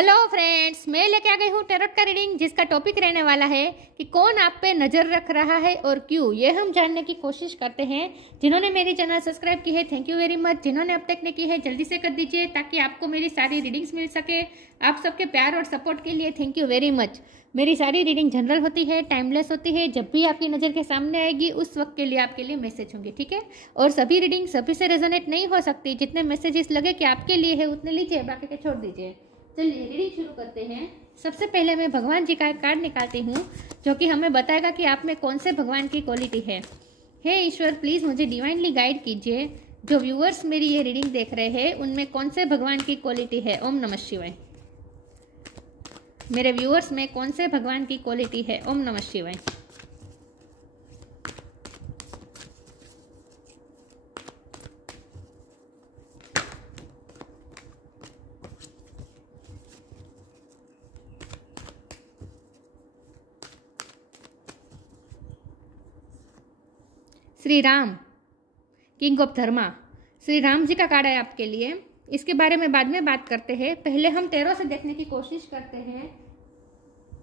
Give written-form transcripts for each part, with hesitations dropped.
Hello friends, मैं लेके आ गई हूँ टैरोट का रीडिंग, जिसका टॉपिक रहने वाला है कि कौन आप पे नजर रख रहा है और क्यों। ये हम जानने की कोशिश करते हैं। जिन्होंने मेरी चैनल सब्सक्राइब की है, थैंक यू वेरी मच। जिन्होंने अब तक नहीं की है, जल्दी से कर दीजिए ताकि आपको मेरी सारी रीडिंग्स मिल सके। आप सबके प्यार और सपोर्ट के लिए थैंक यू वेरी मच। मेरी सारी रीडिंग जनरल होती है, टाइमलेस होती है। जब भी आपकी नज़र के सामने आएगी उस वक्त के लिए आपके लिए मैसेज होंगे, ठीक है। और सभी रीडिंग सभी से रेजोनेट नहीं हो सकती। जितने मैसेजेस लगे कि आपके लिए है उतने लीजिए, बाकी के छोड़ दीजिए। चलिए रीडिंग शुरू करते हैं। सबसे पहले मैं भगवान जी का एक कार्ड निकालती हूँ जो कि हमें बताएगा कि आप में कौन से भगवान की क्वालिटी है। हे ईश्वर, प्लीज़ मुझे डिवाइनली गाइड कीजिए। जो व्यूअर्स मेरी ये रीडिंग देख रहे हैं उनमें कौन से भगवान की क्वालिटी है। ओम नमः शिवाय। मेरे व्यूअर्स में कौन से भगवान की क्वालिटी है। ओम नमः शिवाय। श्री राम, किंग ऑफ धर्मा। श्री राम जी का कार्ड है आपके लिए। इसके बारे में बाद में बात करते हैं। पहले हम टैरो से देखने की कोशिश करते हैं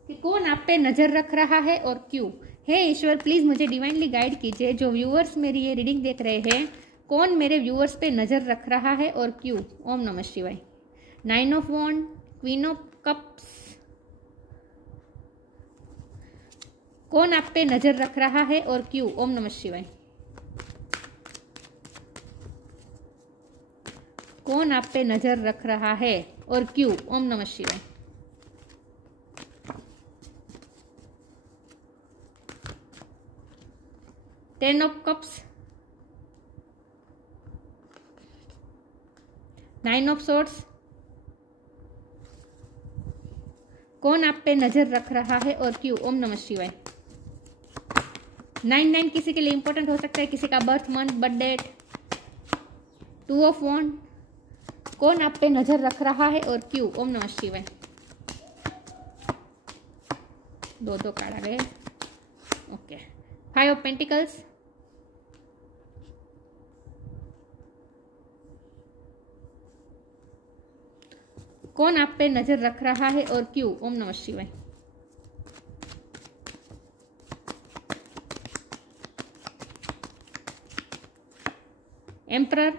कि कौन आप पे नजर रख रहा है और क्यों। हे ईश्वर, प्लीज मुझे डिवाइनली गाइड कीजिए। जो व्यूअर्स मेरी ये रीडिंग देख रहे हैं, कौन मेरे व्यूअर्स पे नजर रख रहा है और क्यों। ओम नमः शिवाय। 9 of wand, queen of cups. कौन आप पे नजर रख रहा है और क्यों। ओम नमः शिवाय। कौन आप पे नजर रख रहा है और क्यों। ओम नमः शिवाय। Ten of cups, 9 of swords. कौन आप पे नजर रख रहा है और क्यों। ओम नमः शिवाय। 9 किसी के लिए इंपॉर्टेंट हो सकता है, किसी का birth month, birth date. 2 of wand. कौन आप पे नजर रख रहा है और क्यों। ओम नमः शिवाय। 2 कार्ड आ गए। ओके। 5 of pentacles. कौन आप पे नजर रख रहा है और क्यों। ओम नमः शिवाय। Emperor.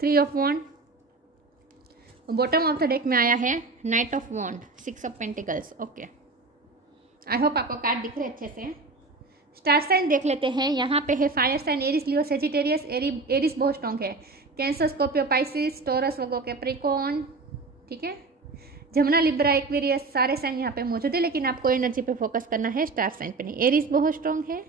3 of wand. Bottom of the deck में आया है knight of wand, 6 of pentacles. Okay, I hope आपको कार्ड दिख रहे अच्छे से। स्टार साइन देख लेते हैं। यहाँ पे है फायर साइन, एरिस, लियो, सेजिटेरियस। एरिस बहुत स्ट्रॉन्ग है। कैंसर, स्कॉर्पियो, पाइसिस, टॉरस, वर्गो, कैप्रिकॉर्न, ठीक है। जमुना, लिब्रा, एक्वेरियस, सारे साइन यहाँ पे मौजूद है, लेकिन आपको एनर्जी पे फोकस करना है, स्टार साइन पे नहीं। एरिस बहुत स्ट्रॉन्ग है,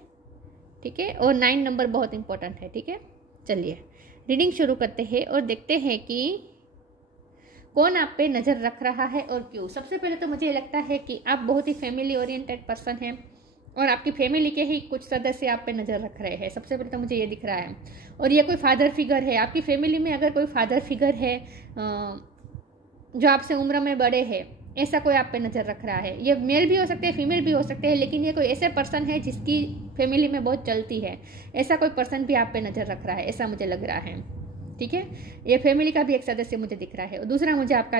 ठीक है। और 9 नंबर बहुत इंपॉर्टेंट है, ठीक है। चलिए रीडिंग शुरू करते हैं और देखते हैं कि कौन आप पे नजर रख रहा है और क्यों। सबसे पहले तो मुझे लगता है कि आप बहुत ही फैमिली ओरिएंटेड पर्सन हैं और आपकी फैमिली के ही कुछ सदस्य आप पे नजर रख रहे हैं। सबसे पहले तो मुझे ये दिख रहा है। और ये कोई फादर फिगर है आपकी फैमिली में। अगर कोई फादर फिगर है जो आपसे उम्र में बड़े हैं, ऐसा कोई आप पे नजर रख रहा है। ये मेल भी हो सकते हैं, फीमेल भी हो सकते हैं, लेकिन ये कोई ऐसे पर्सन है जिसकी फैमिली में बहुत चलती है। ऐसा कोई पर्सन भी आप पे नजर रख रहा है, ऐसा मुझे लग रहा है, ठीक है। ये फैमिली का भी एक सदस्य मुझे दिख रहा है। और दूसरा मुझे आपका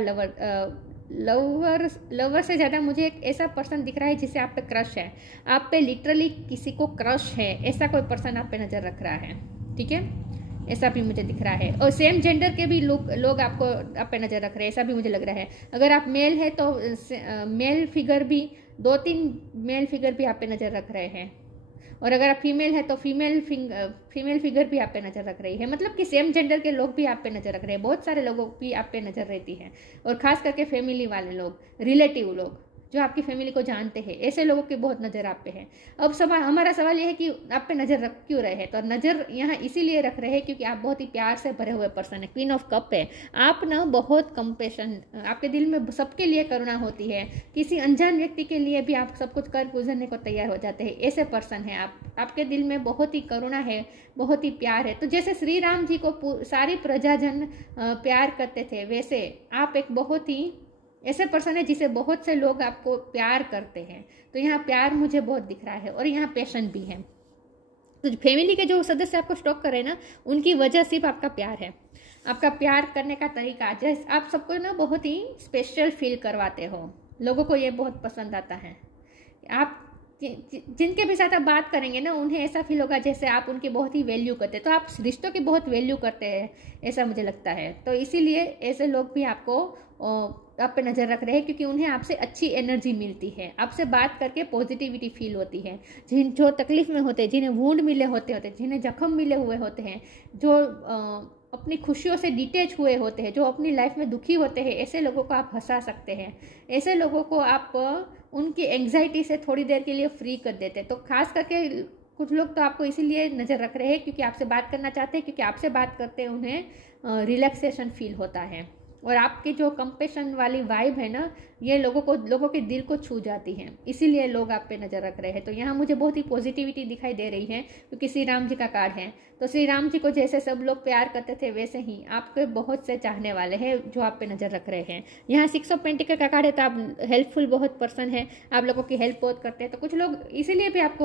लवर से ज़्यादा मुझे एक ऐसा पर्सन दिख रहा है जिससे आप पे क्रश है। आप पे लिटरली किसी को क्रश है, ऐसा कोई पर्सन आप पे नजर रख रहा है, ठीक है। ऐसा भी मुझे दिख रहा है। और सेम जेंडर के भी लोग आपको आप पे नजर रख रहे हैं, ऐसा भी मुझे लग रहा है। अगर आप मेल है तो मेल फिगर भी 2-3 मेल फिगर भी आप पे नजर रख रहे हैं। और अगर आप फीमेल है तो फीमेल फिगर भी आप पे नजर रख रही है। मतलब कि सेम जेंडर के लोग भी आप पे नजर रख रहे हैं। बहुत सारे लोगों की आप पे नजर रहती है, और खास करके फैमिली वाले लोग, रिलेटिव लोग जो आपकी फैमिली को जानते हैं, ऐसे लोगों की बहुत नज़र आप पे है। अब हमारा सवाल यह है कि आप पे नज़र रख क्यों रहे हैं। तो नज़र यहाँ इसीलिए रख रहे हैं क्योंकि आप बहुत ही प्यार से भरे हुए पर्सन है। क्वीन ऑफ कप है। आप ना बहुत कंपेशन, आपके दिल में सबके लिए करुणा होती है। किसी अनजान व्यक्ति के लिए भी आप सब कुछ कर गुजरने को तैयार हो जाते हैं, ऐसे पर्सन है आप। आपके दिल में बहुत ही करुणा है, बहुत ही प्यार है। तो जैसे श्री राम जी को सारी प्रजाजन प्यार करते थे, वैसे आप एक बहुत ही ऐसे पर्सन है जिसे बहुत से लोग आपको प्यार करते हैं। तो यहाँ प्यार मुझे बहुत दिख रहा है और यहाँ पैशन भी है। तो फैमिली के जो सदस्य आपको स्टॉक कर रहे हैं ना, उनकी वजह सिर्फ आपका प्यार है, आपका प्यार करने का तरीका। जैसे आप सबको ना बहुत ही स्पेशल फील करवाते हो, लोगों को ये बहुत पसंद आता है। आप जिनके भी साथ आप बात करेंगे ना, उन्हें ऐसा फील होगा जैसे आप उनकी बहुत ही वैल्यू करते हैं। तो आप रिश्तों की बहुत वैल्यू करते हैं, ऐसा मुझे लगता है। तो इसीलिए ऐसे लोग भी आपको आप पे नज़र रख रहे हैं, क्योंकि उन्हें आपसे अच्छी एनर्जी मिलती है, आपसे बात करके पॉजिटिविटी फील होती है। जो तकलीफ में होते हैं, जिन्हें वुंड मिले होते जिन्हें जख्म मिले हुए होते हैं, जो अपनी खुशियों से डिटैच हुए होते हैं, जो अपनी लाइफ में दुखी होते हैं, ऐसे लोगों को आप हंसा सकते हैं। ऐसे लोगों को आप उनकी एंग्जाइटी से थोड़ी देर के लिए फ्री कर देते हैं। तो खास करके कुछ लोग तो आपको इसीलिए नज़र रख रहे हैं क्योंकि आपसे बात करना चाहते हैं, क्योंकि आपसे बात करते हैं उन्हें रिलैक्सेशन फील होता है। और आपकी जो कंपेशन वाली वाइब है ना, ये लोगों के दिल को छू जाती है, इसीलिए लोग आप पे नज़र रख रहे हैं। तो यहाँ मुझे बहुत ही पॉजिटिविटी दिखाई दे रही है, क्योंकि श्री राम जी का कार्ड है। तो श्री राम जी को जैसे सब लोग प्यार करते थे, वैसे ही आपके बहुत से चाहने वाले हैं जो आप पे नज़र रख रहे हैं। यहाँ 6 ऑफ पेंटिकल का कार्ड है, तो आप हेल्पफुल बहुत पर्सन है, आप लोगों की हेल्प बहुत करते हैं। तो कुछ लोग इसीलिए भी आप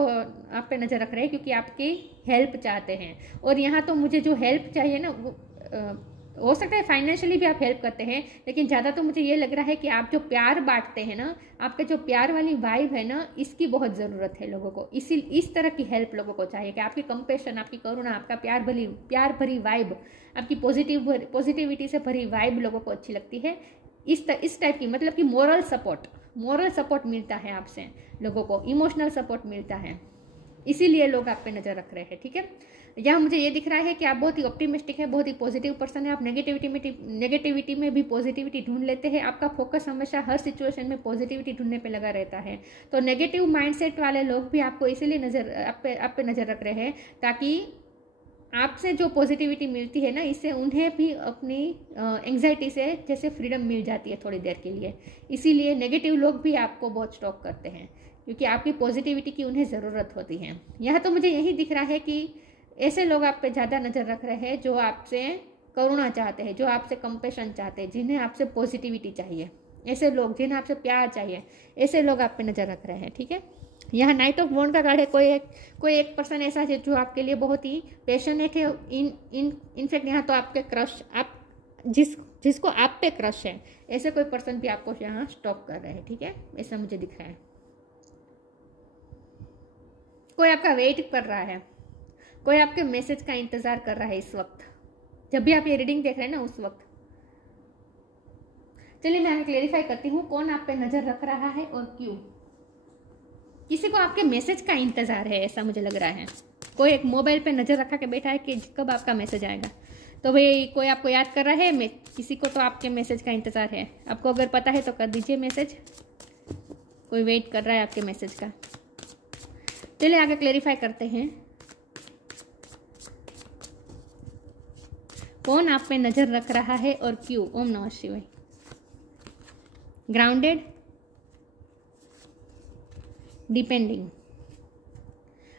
पे नज़र रख रहे हैं क्योंकि आपकी हेल्प चाहते हैं। और यहाँ तो मुझे जो हेल्प चाहिए ना, हो सकता है फाइनेंशियली भी आप हेल्प करते हैं, लेकिन ज़्यादा तो मुझे ये लग रहा है कि आप जो प्यार बांटते हैं ना, आपके जो प्यार वाली वाइब है ना, इसकी बहुत ज़रूरत है लोगों को। इस तरह की हेल्प लोगों को चाहिए कि आपकी कंपेशन, आपकी करुणा, आपका प्यार भरी वाइब, आपकी पॉजिटिविटी से भरी वाइब लोगों को अच्छी लगती है। इस टाइप की, मतलब कि मोरल सपोर्ट मिलता है आपसे, लोगों को इमोशनल सपोर्ट मिलता है, इसीलिए लोग आप पे नज़र रख रहे हैं। ठीक है, यहाँ मुझे ये दिख रहा है कि आप बहुत ही ऑप्टिमिस्टिक है, बहुत ही पॉजिटिव पर्सन है। आप नेगेटिविटी में भी पॉजिटिविटी ढूंढ लेते हैं। आपका फोकस हमेशा हर सिचुएशन में पॉजिटिविटी ढूंढने पे लगा रहता है। तो नेगेटिव माइंडसेट वाले लोग भी आपको इसीलिए आप पे नज़र रख रहे हैं, ताकि आपसे जो पॉजिटिविटी मिलती है ना, इससे उन्हें भी अपनी एंग्जाइटी से जैसे फ्रीडम मिल जाती है थोड़ी देर के लिए। इसीलिए नेगेटिव लोग भी आपको बहुत स्टॉक करते हैं, क्योंकि आपकी पॉजिटिविटी की उन्हें ज़रूरत होती है। यहाँ तो मुझे यही दिख रहा है कि ऐसे लोग आप पे ज़्यादा नज़र रख रहे हैं जो आपसे करुणा चाहते हैं, जो आपसे कंपेशन चाहते हैं, जिन्हें आपसे पॉजिटिविटी चाहिए। ऐसे लोग जिन्हें आपसे प्यार चाहिए, ऐसे लोग आप पे नज़र रख रहे हैं। ठीक है, यहाँ नाइट ऑफ वॉन्ड का कार्ड है। कोई एक पर्सन ऐसा है जो आपके लिए बहुत ही पैशनेट है। इनफैक्ट यहाँ तो आपके क्रश, आप जिसको आप पे क्रश है, ऐसे कोई पर्सन भी आपको यहाँ स्टॉप कर रहे हैं। ठीक है, ऐसा मुझे दिख रहा है। कोई आपका वेट कर रहा है, कोई आपके मैसेज का इंतजार कर रहा है इस वक्त, जब भी आप ये रीडिंग देख रहे हैं ना, उस वक्त। चलिए मैं आगे क्लेरिफाई करती हूँ कौन आप पे नजर रख रहा है और क्यों। किसी को आपके मैसेज का इंतजार है, ऐसा मुझे लग रहा है। कोई एक मोबाइल पे नजर रखा के बैठा है कि कब आपका मैसेज आएगा। तो भाई कोई आपको याद कर रहा है, किसी को तो आपके मैसेज का इंतजार है। आपको अगर पता है तो कर दीजिए मैसेज। कोई वेट कर रहा है आपके मैसेज का। चलिए आगे क्लेरिफाई करते हैं कौन आप पे नजर रख रहा है और क्यों। ओम नमः शिवाय। Grounded, depending.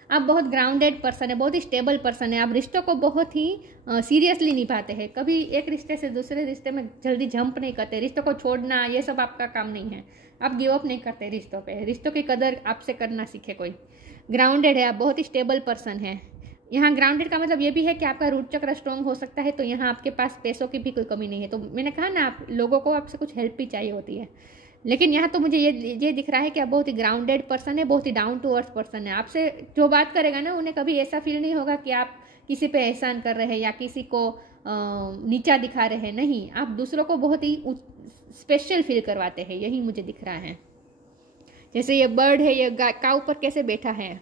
आप बहुत ग्राउंडेड पर्सन है, बहुत ही स्टेबल पर्सन है। आप रिश्तों को बहुत ही सीरियसली निभाते हैं। कभी एक रिश्ते से दूसरे रिश्ते में जल्दी जंप नहीं करते। रिश्तों को छोड़ना ये सब आपका काम नहीं है। आप गिव अप नहीं करते रिश्तों पे। रिश्तों की कदर आपसे करना सीखे कोई। ग्राउंडेड है, आप बहुत ही स्टेबल पर्सन है। यहाँ ग्राउंडेड का मतलब ये भी है कि आपका रूट चक्र स्ट्रॉन्ग हो सकता है। तो यहाँ आपके पास पैसों की भी कोई कमी नहीं है। तो मैंने कहा ना, आप लोगों को आपसे कुछ हेल्प भी चाहिए होती है। लेकिन यहाँ तो मुझे ये दिख रहा है कि आप बहुत ही ग्राउंडेड पर्सन है, बहुत ही डाउन टू अर्थ पर्सन है। आपसे जो बात करेगा ना, उन्हें कभी ऐसा फील नहीं होगा कि आप किसी पे एहसान कर रहे हैं या किसी को नीचा दिखा रहे हैं। नहीं, आप दूसरों को बहुत ही स्पेशल फील करवाते हैं। यही मुझे दिख रहा है। जैसे ये बर्ड है, ये काऊ पर कैसे बैठा है,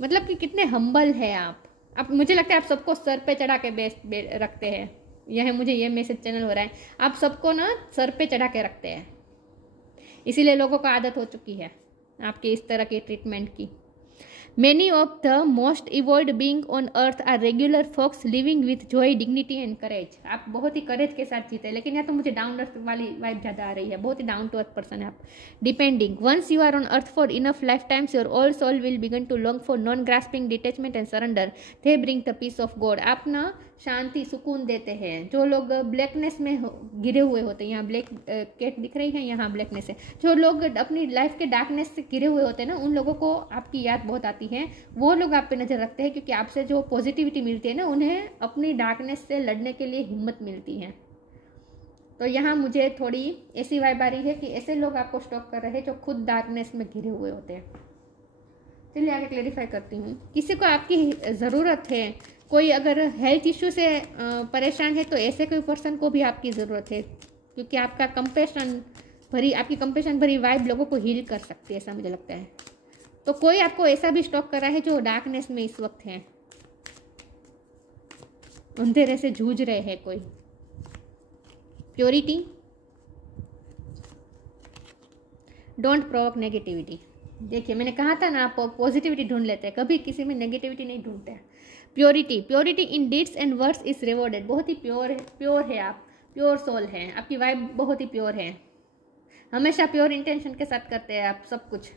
मतलब कि कितने हम्बल है आप। मुझे लगता है आप सबको सर पे चढ़ा के रखते हैं। यह मुझे ये मैसेज चैनल हो रहा है, आप सबको ना सर पे चढ़ा के रखते हैं। इसीलिए लोगों को आदत हो चुकी है आपके इस तरह के ट्रीटमेंट की। Many of the most evolved beings on earth are regular folks living with joy, dignity and courage. आप बहुत ही करेज के साथ जीते हैं। लेकिन यहाँ तो मुझे डाउन अर्थ वाली वाइब ज़्यादा आ रही है। बहुत ही डाउन टू अर्थ पर्सन है आप। Depending, once you are on earth for enough lifetimes, your all soul will begin to long for non-grasping detachment and surrender. They bring the peace of God. आप ना शांति, सुकून देते हैं। जो लोग blackness में गिरे हुए होते हैं, यहाँ ब्लैक कैट दिख रही है, यहाँ ब्लैकनेस है, जो लोग अपनी लाइफ के डार्कनेस से गिरे हुए होते हैं ना, उन लोगों को आपकी याद बहुत आती है। वो लोग आप पे नज़र रखते हैं क्योंकि आपसे जो पॉजिटिविटी मिलती है ना, उन्हें अपनी डार्कनेस से लड़ने के लिए हिम्मत मिलती है। तो यहाँ मुझे थोड़ी ऐसी वाइब आ रही है कि ऐसे लोग आपको स्टॉक कर रहे हैं जो खुद डार्कनेस में घिरे हुए होते हैं। चलिए आगे क्लेरिफाई करती हूँ। किसी को आपकी ज़रूरत है, कोई अगर हेल्थ इश्यू से परेशान है तो ऐसे कोई पर्सन को भी आपकी ज़रूरत है, क्योंकि आपकी कंपेशन भरी वाइब लोगों को हील कर सकती है, ऐसा मुझे लगता है। तो कोई आपको ऐसा भी स्टॉक कर रहा है जो डार्कनेस में इस वक्त है, अंधेरे से जूझ रहे हैं कोई। Purity, don't provoke negativity. देखिए मैंने कहा था ना, आप पॉजिटिविटी ढूंढ लेते हैं, कभी किसी में नेगेटिविटी नहीं ढूंढते हैं। Purity in deeds and words is rewarded. बहुत ही प्योर है आप, प्योर सोल है, आपकी वाइब बहुत ही प्योर है, हमेशा प्योर इंटेंशन के साथ करते हैं आप सब कुछ।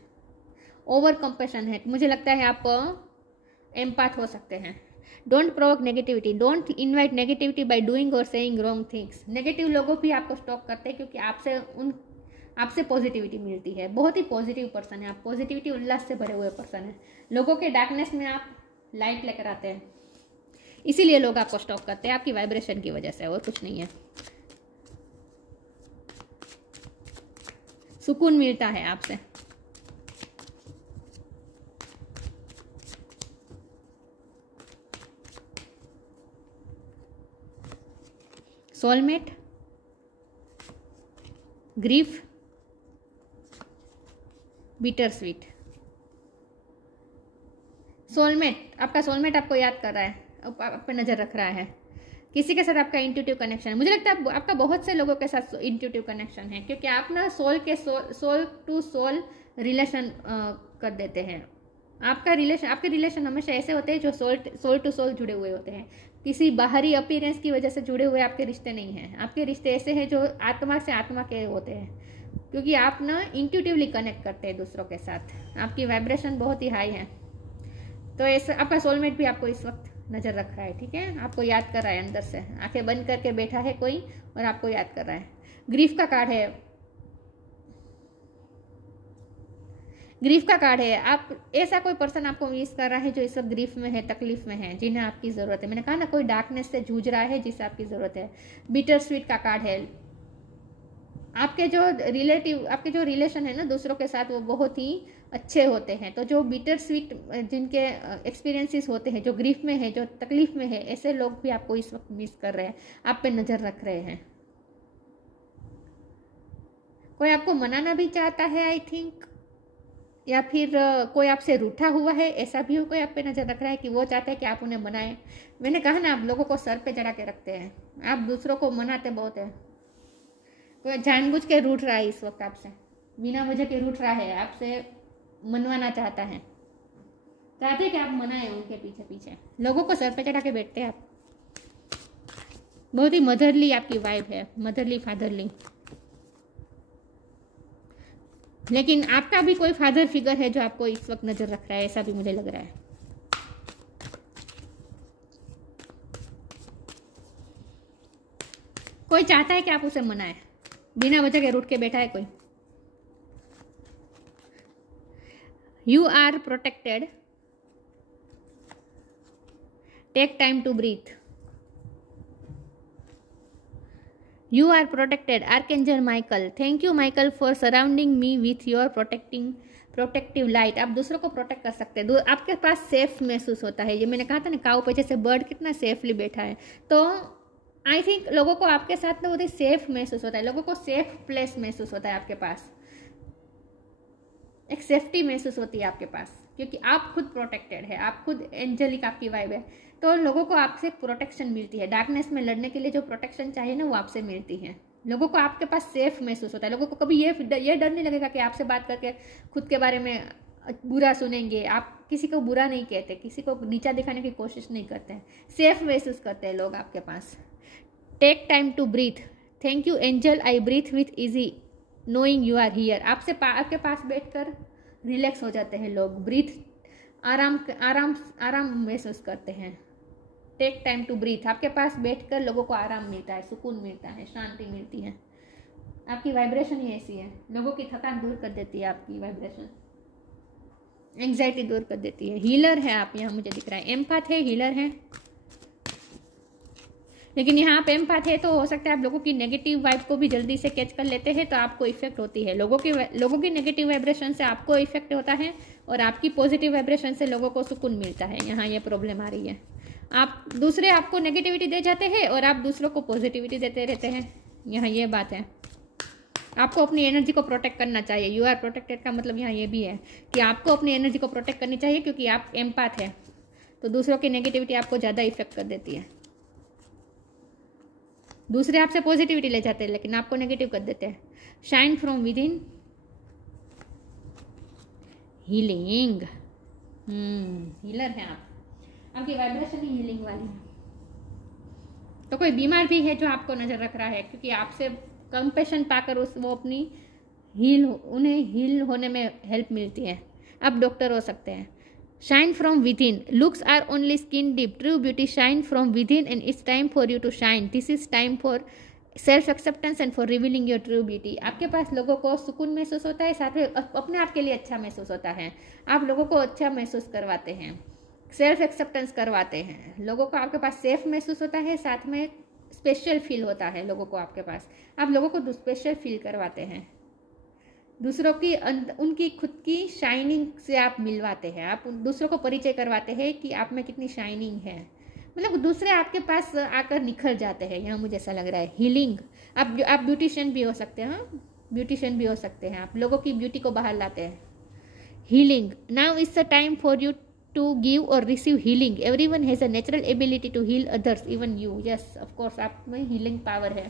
ओवर कंपैशन है, मुझे लगता है आप एम्पैथ हो सकते हैं। Don't provoke negativity, don't invite negativity by doing और सेइंग रॉन्ग थिंग्स। नेगेटिव लोगों भी आपको स्टॉक करते हैं क्योंकि आपसे पॉजिटिविटी मिलती है। बहुत ही पॉजिटिव पर्सन है आप, पॉजिटिविटी उल्लास से भरे हुए पर्सन है। लोगों के डार्कनेस में आप लाइट लेकर आते हैं, इसीलिए लोग आपको स्टॉक करते हैं, आपकी वाइब्रेशन की वजह से, और कुछ नहीं है। सुकून मिलता है आपसे। Soulmate, grief, bitter sweet. Soulmate, आपका सोलमेट आपको याद कर रहा है, आप पे नज़र रख रहा है। किसी के साथ आपका इंट्यूटिव कनेक्शन है, मुझे लगता है आपका बहुत से लोगों के साथ इंट्यूटिव कनेक्शन है, क्योंकि आप ना सोल टू सोल रिलेशन कर देते हैं। आपके रिलेशन हमेशा ऐसे होते हैं जो सोल टू सोल जुड़े हुए होते हैं। किसी बाहरी अपीयरेंस की वजह से जुड़े हुए आपके रिश्ते नहीं हैं। आपके रिश्ते ऐसे हैं जो आत्मा से आत्मा के होते हैं, क्योंकि आप ना इंट्यूटिवली कनेक्ट करते हैं दूसरों के साथ, आपकी वाइब्रेशन बहुत ही हाई है। तो ऐसा आपका सोलमेट भी आपको इस वक्त नज़र रख रहा है, ठीक है, आपको याद कर रहा है, अंदर से आंखें बंद करके बैठा है कोई और आपको याद कर रहा है। ग्रीफ का कार्ड है, ग्रीफ का कार्ड है। आप ऐसा कोई पर्सन आपको मिस कर रहा है जो इस वक्त ग्रीफ में है, तकलीफ में है, जिन्हें आपकी ज़रूरत है। मैंने कहा ना, कोई डार्कनेस से जूझ रहा है जिसे आपकी ज़रूरत है। बिटर स्वीट का कार्ड है। आपके जो रिलेशन है ना दूसरों के साथ, वो बहुत ही अच्छे होते हैं। तो जो बिटर स्वीट जिनके एक्सपीरियंसेस होते हैं, जो ग्रीफ में है, जो तकलीफ में है, ऐसे लोग भी आपको इस वक्त मिस कर रहे हैं, आप पे नज़र रख रहे हैं। कोई आपको मनाना भी चाहता है आई थिंक, या फिर कोई आपसे रूठा हुआ है, ऐसा भी हो, कोई आप पे नज़र रख रहा है कि वो चाहता है कि आप उन्हें मनाएं। मैंने कहा ना, आप लोगों को सर पे चढ़ा के रखते हैं, आप दूसरों को मनाते बहुत है। कोई जानबूझ के रूठ रहा है इस वक्त आपसे, बिना वजह के रूठ रहा है, आपसे मनवाना चाहता है, चाहते कि आप मनाएं उनके पीछे पीछे। लोगों को सर पे चढ़ा के बैठते हैं आप। बहुत ही मदरली आपकी वाइब है, मदरली, फादरली। लेकिन आपका भी कोई फादर फिगर है जो आपको इस वक्त नजर रख रहा है, ऐसा भी मुझे लग रहा है। कोई चाहता है कि आप उसे मनाएं, बिना वजह के रूठ के बैठा है कोई। You are protected, take time to breathe. You are protected, Archangel Michael. Thank you Michael for surrounding me with your protective light. आप दूसरों को प्रोटेक्ट कर सकते हैं, आपके पास सेफ महसूस होता है। ये मैंने कहा था ना, काऊ पे जैसे बर्ड कितना सेफली बैठा है, तो आई थिंक लोगों को आपके साथ ना बहुत ही सेफ महसूस होता है, लोगों को सेफ प्लेस महसूस होता है, आपके पास एक सेफ्टी महसूस होती है आपके पास, क्योंकि आप खुद प्रोटेक्टेड है, आप खुद एंजेलिक आपकी वाइब है। तो लोगों को आपसे प्रोटेक्शन मिलती है, डार्कनेस में लड़ने के लिए जो प्रोटेक्शन चाहिए ना, वो आपसे मिलती है। लोगों को आपके पास सेफ महसूस होता है, लोगों को कभी ये डर नहीं लगेगा कि आपसे बात करके खुद के बारे में बुरा सुनेंगे। आप किसी को बुरा नहीं कहते, किसी को नीचा दिखाने की कोशिश नहीं करते हैं, सेफ महसूस करते हैं लोग आपके पास। Take time to breathe. Thank you angel, I breathe with easy knowing you are here. आपके पास बैठकर रिलैक्स हो जाते हैं लोग, ब्रीथ आराम महसूस करते हैं। Take time to breathe. आपके पास बैठकर लोगों को आराम मिलता है, सुकून मिलता है, शांति मिलती है। आपकी वाइब्रेशन ही ऐसी है, लोगों की थकान दूर कर देती है आपकी वाइब्रेशन, एंग्जाइटी दूर कर देती है। हीलर है आप, यहाँ मुझे दिख रहा है। एम्पैथ है, हीलर है, लेकिन यहाँ आप एम्पैथ है तो हो सकता है आप लोगों की नेगेटिव वाइब को भी जल्दी से कैच कर लेते हैं, तो आपको इफेक्ट होती है। लोगों की नेगेटिव वाइब्रेशन से आपको इफेक्ट होता है और आपकी पॉजिटिव वाइब्रेशन से लोगों को सुकून मिलता है। यहाँ ये प्रॉब्लम आ रही है। आप दूसरे आपको नेगेटिविटी दे जाते हैं और आप दूसरों को पॉजिटिविटी देते रहते हैं। यहाँ ये बात है। आपको अपनी एनर्जी को प्रोटेक्ट करना चाहिए। यू आर प्रोटेक्टेड का मतलब यहाँ ये भी है कि आपको अपनी एनर्जी को प्रोटेक्ट करनी चाहिए, क्योंकि आप एम्पैथ है तो दूसरों की नेगेटिविटी आपको ज़्यादा इफेक्ट कर देती है। दूसरे आपसे पॉजिटिविटी ले जाते हैं लेकिन आपको नेगेटिव कर देते हैं। Shine from with in, healing. Healer है आप, आपकी वाइब्रेशन ही हीलिंग वाली है। तो कोई बीमार भी है जो आपको नजर रख रहा है, क्योंकि आपसे कंपेशन पाकर वो अपनी उन्हें हील होने में हेल्प मिलती है। आप डॉक्टर हो सकते हैं। Shine from within, looks are only skin deep, true beauty shine from within and it's time for you to shine. This is time for self acceptance and for revealing your true beauty. आपके पास लोगों को सुकून महसूस होता है, साथ में अपने आप के लिए अच्छा महसूस होता है। आप लोगों को अच्छा महसूस करवाते हैं, सेल्फ एक्सेप्टेंस करवाते हैं, लोगों को आपके पास सेफ महसूस होता है, साथ में स्पेशल फील होता है लोगों को आपके पास। आप लोगों को स्पेशल फील करवाते हैं, दूसरों की उनकी खुद की शाइनिंग से आप मिलवाते हैं। आप दूसरों को परिचय करवाते हैं कि आप में कितनी शाइनिंग है, मतलब दूसरे आपके पास आकर निखर जाते हैं। यहाँ मुझे ऐसा लग रहा है। हीलिंग, आप ब्यूटिशियन भी हो सकते हैं। हाँ, ब्यूटिशियन भी हो सकते हैं, आप लोगों की ब्यूटी को बाहर लाते हैं। Healing, now it's the time for you to give or receive healing. Everyone has a natural ability to heal others, even you. Yes, of course, आप में healing power है,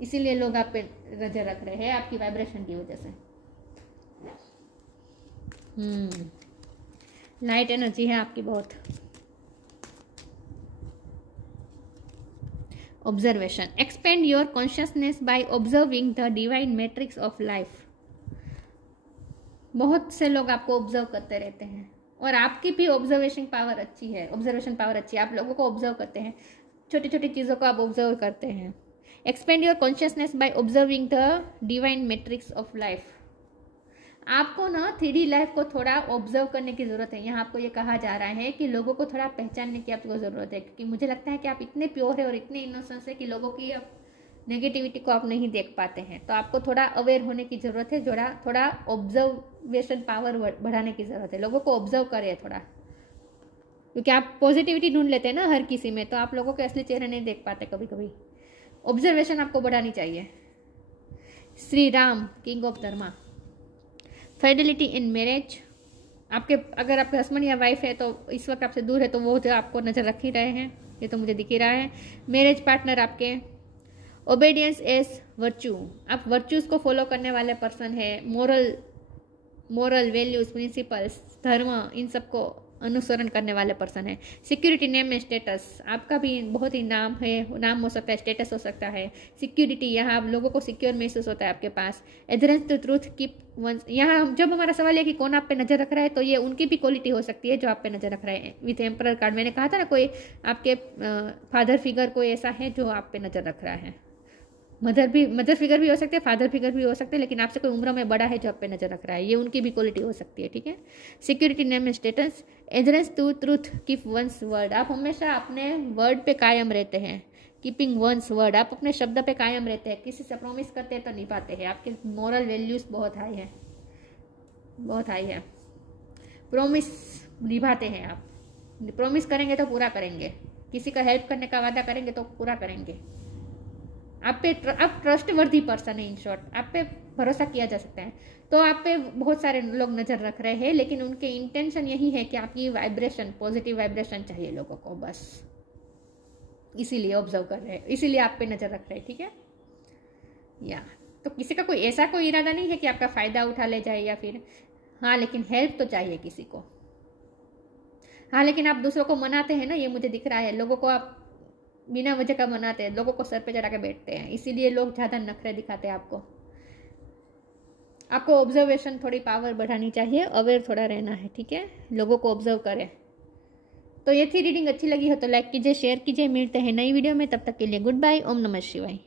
इसीलिए लोग आप पे नजर रख रहे हैं आपकी वाइब्रेशन की वजह से। लाइट एनर्जी है आपकी बहुत। Observation, expand your consciousness by observing the divine matrix of life. बहुत से लोग आपको ऑब्जर्व करते रहते हैं और आपकी भी ऑब्जर्वेशन पावर अच्छी है। आप लोगों को ऑब्जर्व करते हैं, छोटी छोटी चीज़ों को आप ऑब्जर्व करते हैं। Expand your consciousness by observing the divine matrix of life. आपको ना 3D लाइफ को थोड़ा ऑब्जर्व करने की ज़रूरत है। यहाँ आपको ये कहा जा रहा है कि लोगों को थोड़ा पहचानने की आपको ज़रूरत है, क्योंकि मुझे लगता है कि आप इतने प्योर है और इतने इनोसेंस है कि लोगों की नेगेटिविटी को आप नहीं देख पाते हैं। तो आपको थोड़ा अवेयर होने की ज़रूरत है, थोड़ा ऑब्जर्वेशन पावर बढ़ाने की ज़रूरत है। लोगों को ऑब्जर्व करें थोड़ा, क्योंकि आप पॉजिटिविटी ढूंढ लेते हैं ना हर किसी में, तो आप लोगों के असली चेहरे नहीं देख पाते कभी कभी। ऑब्जर्वेशन आपको बढ़ानी चाहिए। Shri Ram, king of Dharma. Fidelity in marriage, अगर आपके हस्बैंड या वाइफ है तो इस वक्त आपसे दूर है तो वो जो आपको नज़र रख ही रहे हैं, ये तो मुझे दिख ही रहा है। मैरिज पार्टनर आपके। ओबेडियंस एज वर्च्यू, आप वर्च्यूज़ को फॉलो करने वाले पर्सन है। मोरल वैल्यूज, प्रिंसिपल्स, धर्म, इन सबको अनुसरण करने वाले पर्सन है। सिक्योरिटी, नेम एंड स्टेटस, आपका भी बहुत ही नाम है, नाम हो सकता है, स्टेटस हो सकता है। सिक्योरिटी, यहाँ आप लोगों को सिक्योर महसूस होता है आपके पास। Adherence to truth, keep once, यहाँ जब हमारा सवाल है कि कौन आप पे नजर रख रहा है, तो ये उनकी भी क्वालिटी हो सकती है जो आप पे नजर रख रहे हैं। विथ एम्परर कार्ड, मैंने कहा था ना, कोई आपके फादर फिगर कोई ऐसा है जो आप पे नजर रख रहा है। मदर फिगर भी हो सकते हैं, फादर फिगर भी हो सकते हैं, लेकिन आपसे कोई उम्र में बड़ा है जो आप पे नजर रख रहा है, ये उनकी भी क्वालिटी हो सकती है। ठीक है। Security, name and status. Adherence to truth, keep one's word, आप हमेशा अपने वर्ड पे कायम रहते हैं। कीपिंग वंस वर्ड, आप अपने शब्द पे कायम रहते हैं, किसी से प्रॉमिस करते हैं तो निभाते हैं। आपके मॉरल वैल्यूज बहुत हाई है, बहुत हाई है। प्रॉमिस निभाते हैं आप, प्रॉमिस करेंगे तो पूरा करेंगे, किसी का हेल्प करने का वादा करेंगे तो पूरा करेंगे। आप ट्रस्टवर्दी पर्सन है, इन शॉर्ट आप पे भरोसा किया जा सकता है। तो आप पे बहुत सारे लोग नज़र रख रहे हैं, लेकिन उनके इंटेंशन यही है कि आपकी वाइब्रेशन, पॉजिटिव वाइब्रेशन चाहिए लोगों को, बस इसीलिए ऑब्जर्व कर रहे हैं, इसीलिए आप पे नज़र रख रहे हैं। ठीक है। या तो किसी का कोई ऐसा कोई इरादा नहीं है कि आपका फ़ायदा उठा ले जाए या फिर, हाँ लेकिन हेल्प तो चाहिए किसी को। हाँ लेकिन आप दूसरों को मनाते हैं ना, ये मुझे दिख रहा है। लोगों को आप बिना वजह का मनाते हैं, लोगों को सर पे चढ़ा के बैठते हैं, इसीलिए लोग ज़्यादा नखरे दिखाते हैं आपको। आपको ऑब्जर्वेशन थोड़ी पावर बढ़ानी चाहिए, अवेयर थोड़ा रहना है। ठीक है। लोगों को ऑब्जर्व करें, तो ये थी रीडिंग, अच्छी लगी हो तो लाइक कीजिए, शेयर कीजिए। मिलते हैं नई वीडियो में, तब तक के लिए गुड बाय। ओम नमः शिवाय।